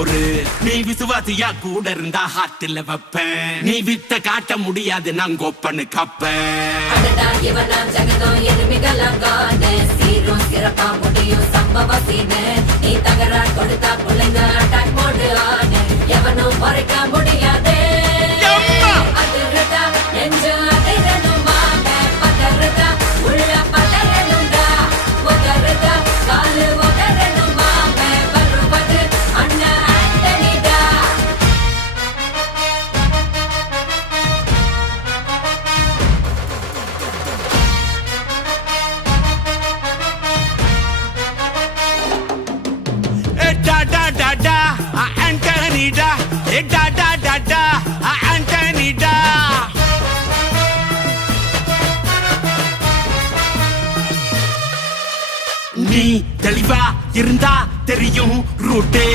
பொறு. நீ விசுவாசியா கூட இருந்தா ஹார்ட்ல வைப்பேன். நீ வித்த காட்ட முடியாது நான் கோப்பனு கப்பேன். இவனாம் ஜெகதம் எருமிகளாங்கான சீரும் சிறப்பா முடியும் சம்பவ சீனு. நீ தகராறு கொடுத்தா பிள்ளைங்க அட்டாக் மோடு ஆனு. எவனும் மறைக்க முடியாதே. அதிர்றதா நெஞ்சு அதிரணுமாங்க. பதறதா உள்ள பதறணுண்டா. உதறதா காலு உதறணுமாங்க. வருவது அண்ணன் ஆண்டனிடா. Antonida, Antonida. நீ தெளிவா இருந்தா தெரியும் ரூட்டே.